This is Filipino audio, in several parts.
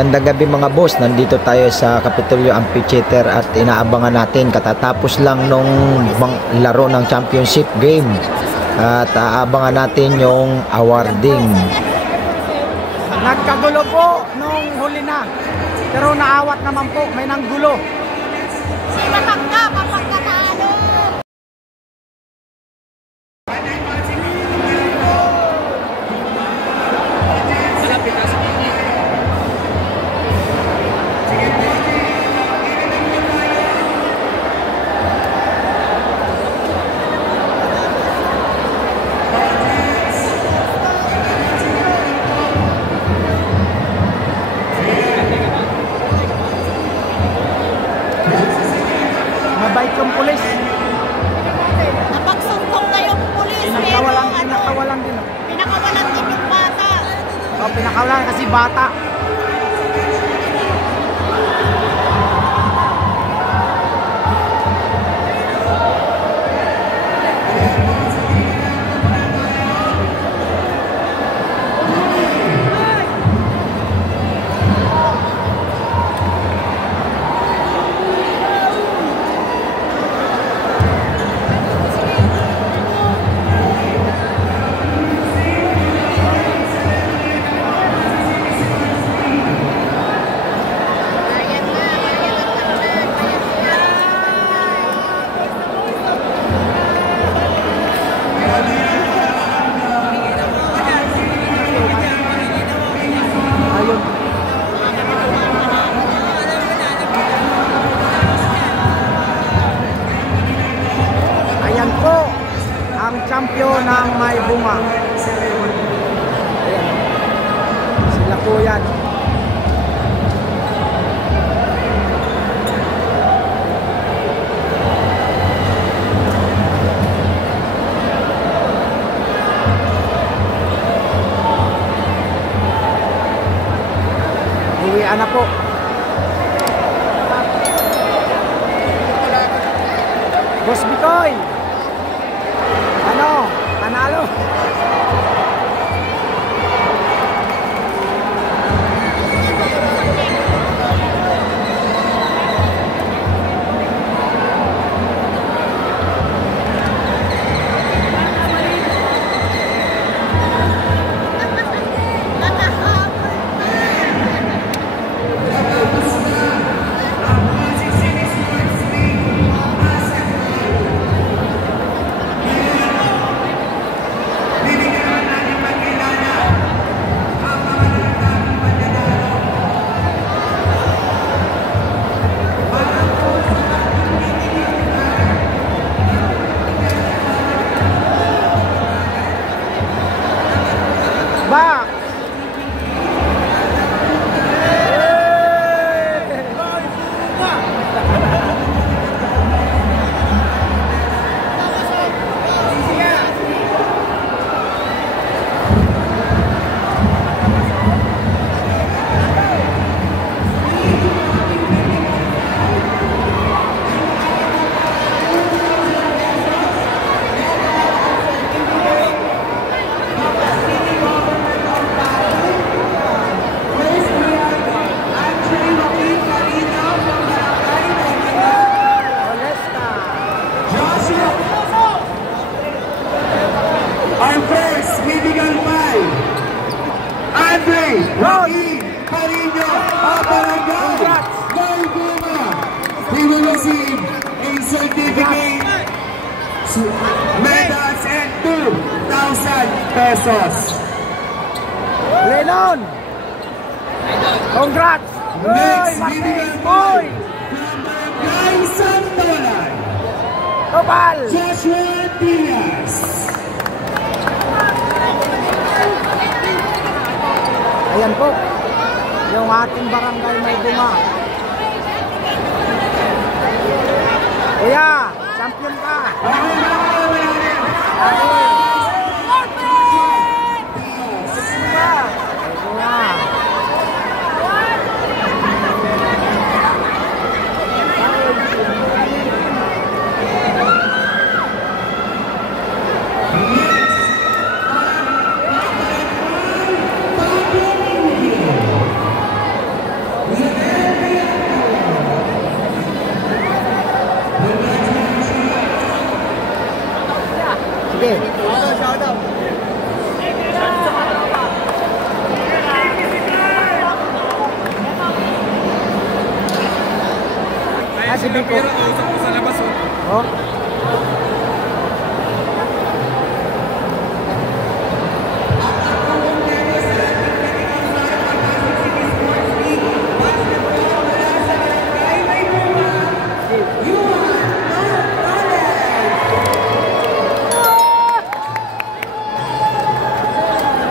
Magandang gabi mga boss, nandito tayo sa Capitolio Amphitheater at inaabangan natin, katatapos lang nung laro ng championship game at aabangan natin yung awarding. Nagkagulo po nung huli na, pero naawat naman po, may nanggulo. Si Matangka, mapagkatalo! Mabait yung pulis. Napagsuntong na yung pulis, Pinakawalan din. pinakawalan din yung bata. Pinakawalan kasi bata. Ayun. Ayan po ang champion ng may bunga. Ayan. Sila po yan. Uwian na po. Boss Bikoy, ano? Panalo? Back! Our first medical fight, Andre Rocky Carino of Barangay Maybunga. He will receive a certificate, medals, and 2,000 pesos. Lenon! Congrats! Next Boy, medical boy! fight from Barangay Santolan, Topal! Joshua Diaz. Ayan po, yung ating barangay may bunga. Kuya, champion ka! si Biko. Pero kausap ko sa labas, oh. Oh.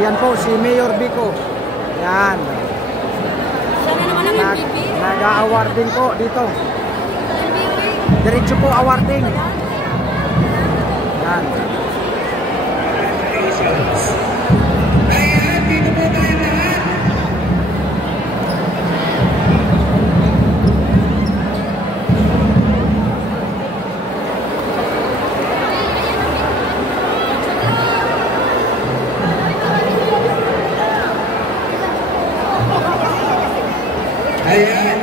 Ayan po si Mayor Biko. Yan. Sana naman ang MVP. Nag-awarding po dito. Diretso po awarding. Yan. Ayan, dito po tayo lahat. Ayan.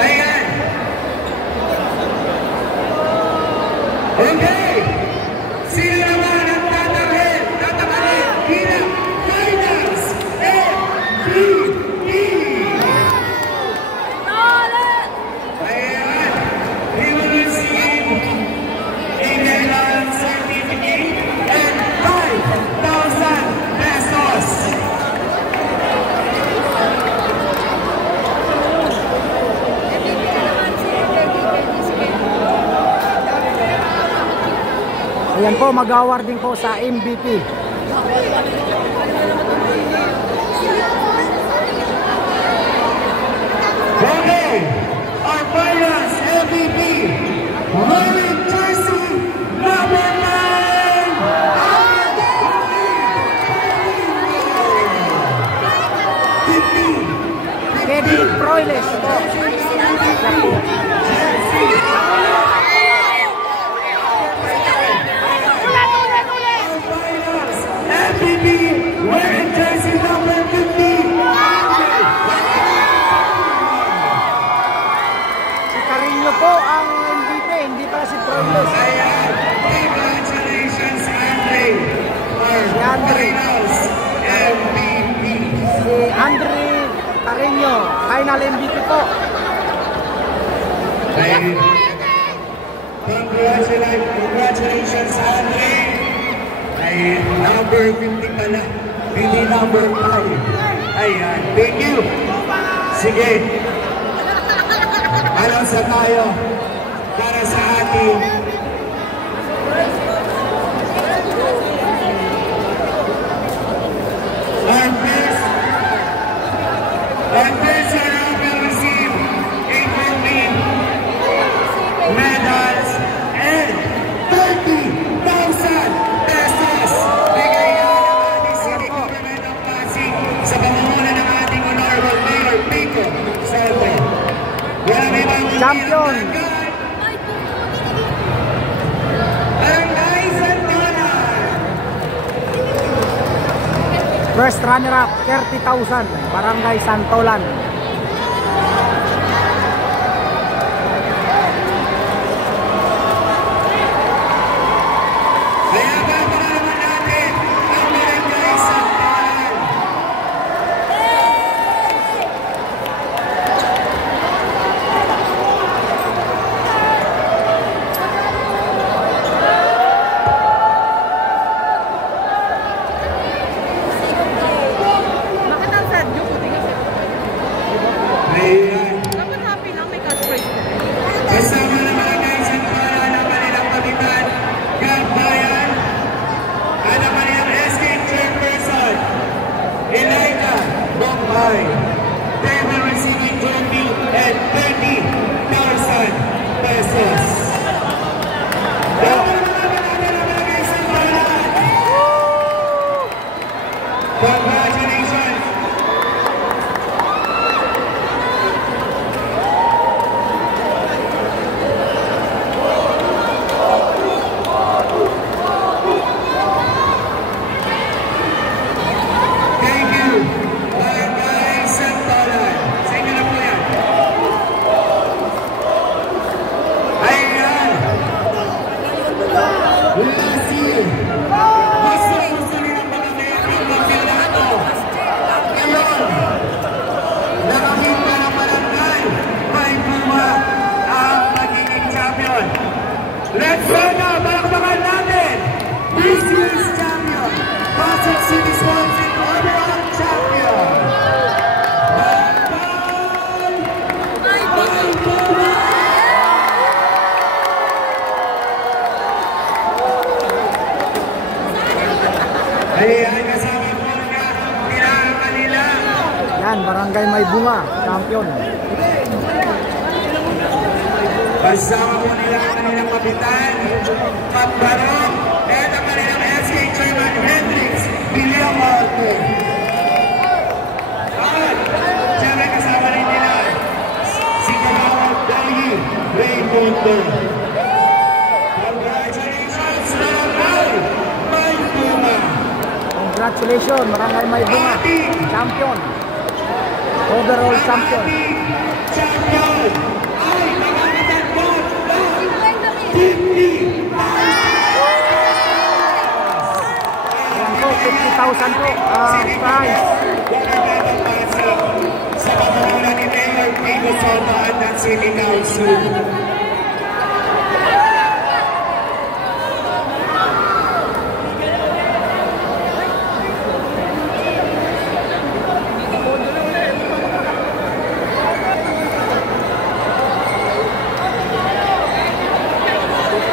Ayan. Okay. Sino naman ang tatangin bilang Finals MVP? Ayan. He will receive a medal certificate and 5,000 pesos. Ayan po, mag-awarding po sa MVP. Okay, our finals MVP, wearing jersey number 9. Kedi Proiles po. Siya po. MVP, wearing jersey number 50. Si Carino po ang MVP, hindi pa si Proiles. Ayan, congratulations Andre, our Andre. finals MVP. Si Andre Carino, final MVP po. Ayan. Congratulations Andre. Ay, number 50 pala, hindi number 5. Ayan, thank you. Sige. Alam sa tayo para sa ating our first runner will receive a trophy, medals, and 30,000 pesos. Bigay yan ng ating City Government of Pasig sa pamumuno ng ating Honorable Mayor Pico Salve. Walang ibang Champion. Barangay Santolan. First runner-up, 30,000, Barangay Santolan. Kaya naman natin ang Barangay Santolan. Bakit ang sad yung puti kasi? Ayan. Dapat happy lang may cash prize ko. Kasama ng Barangay Santolan ang kanilang kapitan, Gabayan, at ang kanilang SK Chairperson, Elena Bombay. They will receive a trophy and 30,000 pesos. Dapat naman natin ang Barangay Santolan. Congratulations! Thank you, Barangay Santolan. Sa inyo na po yan. Ayan. Last year, gusto nilang mga mayroong kampiyonato. Ayan, kasama po niya, Tirahan Manila. Yan, Barangay May Bunga, champion. Kasama po nila ang kanilang kapitan, Cap Barong, at ang kanilang SK Chairman, Hendrix Villamarco. At, siyempre kasama rin nila, si Kamawag Dagi Raymundo. Congratulations, Barangay May Bunga. Congratulations, Barangay May Bunga, champion. Overall champion. Champion ay makakatagpon ng 50,000. Ayan po, 50,000 po prize. Sa pamumuno ni Mayor Pico Soto at ng City Council.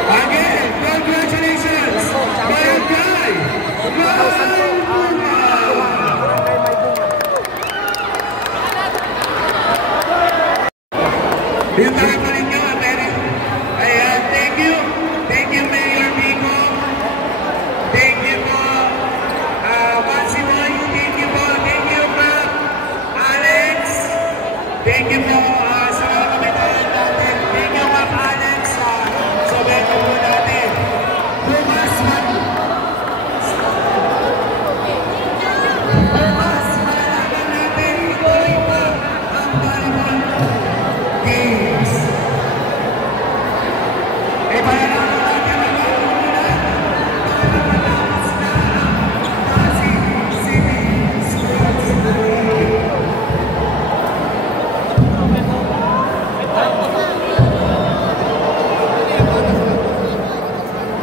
Again, congratulations! Barangay! Yung tayo pa rin nyo, ayan, thank you. Thank you, Mayor Pico. Thank you po, Mansi Boy. Thank you po. Thank you, Ma'am Alex. Thank you po sa mga kamitahan natin. Thank you, Ma'am Alex. Sa bento po natin. Bumas malalaman natin. Ituloy pa ang Volleyball Games. Eh, payalaman natin ang mga komunidad para matapos na ang Pasig City Sports League.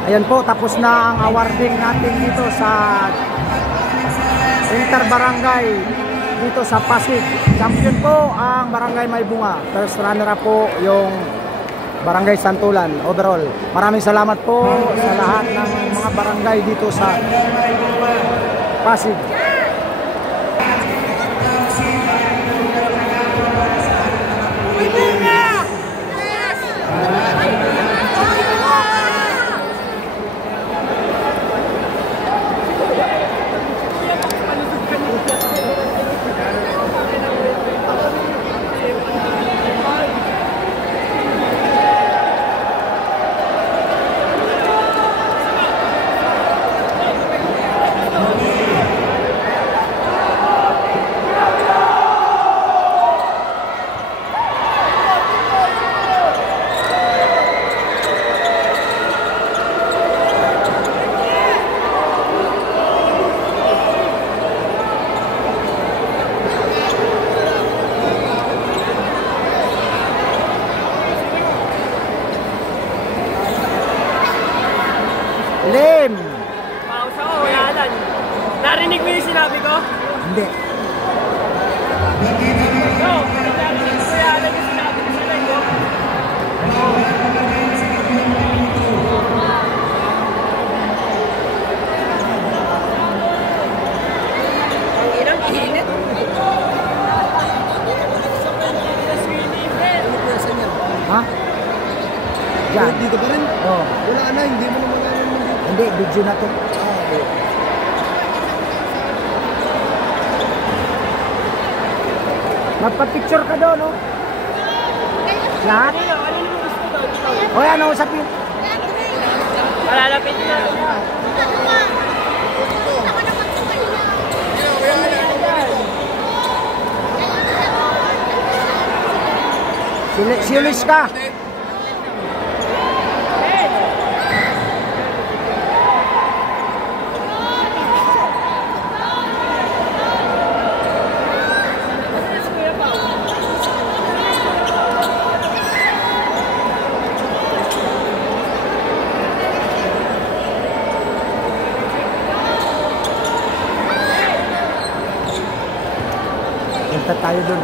Ayan po, tapos na ang awarding natin dito sa Inter-Barangay dito sa Pasig. Champion po ang Barangay May Bunga. First runner up po yung Barangay Santulan overall. Maraming salamat po sa lahat ng mga barangay dito sa Pasig. Lim! Pausa ko, wala lang. Narinig mo yung sinabi ko? Hindi. No, narinig mo yung sinabi ko sa live ko. Ang inang init. Ha? Yan. Dito pa rin? Oh. Wala na, hindi mo naman alam mo dito. Hindi, video na to. Magpa-picture ka doon, no? Lahat? O yan, usapin. Malalapit na. Silis ka. Punta tayo dun.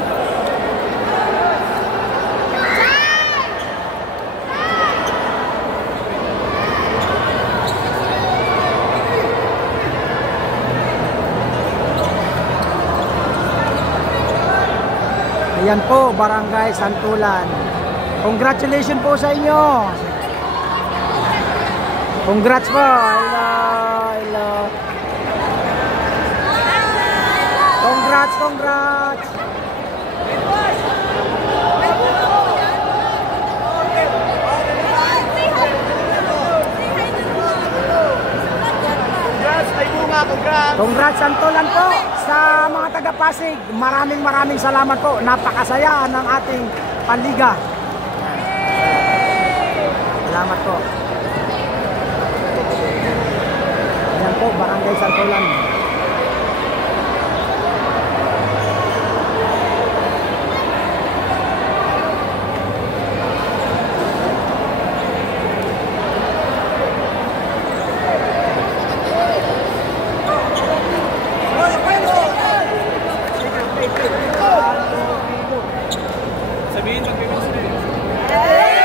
Ayan po, Barangay Santulan. Congratulations po sa inyo. Congrats po. Hello. Congrats. Congrats Santulan po sa mga taga-Pasig. Maraming salamat po. Napakasaya ng ating panliga. Salamat po. Ayan po, Barangay Santulan. Sabihin magpipis na eh.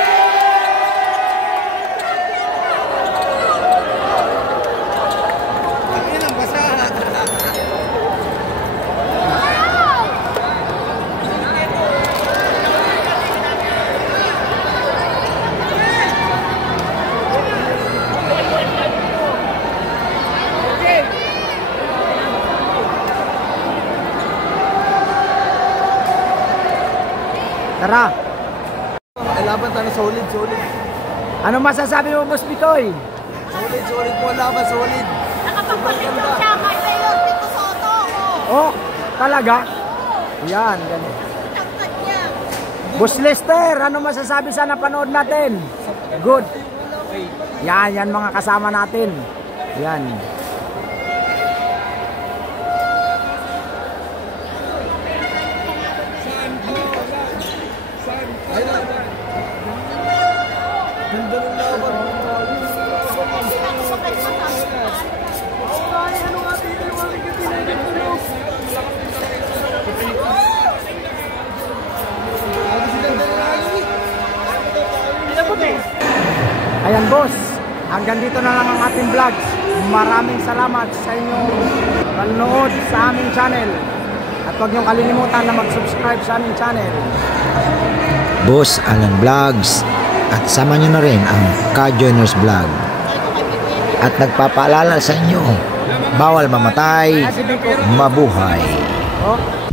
Tara. Laban tayo solid. Ano masasabi mo, Boss Bitoy? Solid po laban, solid. Nakapagpapicture siya kay Mayor Tito Soto. Oh, talaga? Yan, ganun. Tagtag niya. Boss Lester, ano masasabi sa napanood natin? Good. Yan mga kasama natin. Yan. Ganda ng laban. Ayan boss, hanggang dito na lang ang ating vlogs. Maraming salamat sa inyong panonood sa aming channel. At huwag niyong kalilimutan na mag-subscribe sa aming channel. Boss Alan Vlogs. At sama nyo na rin ang Ka-Joiners Vlog. At nagpapaalala sa inyo, bawal mamatay, mabuhay. Oh.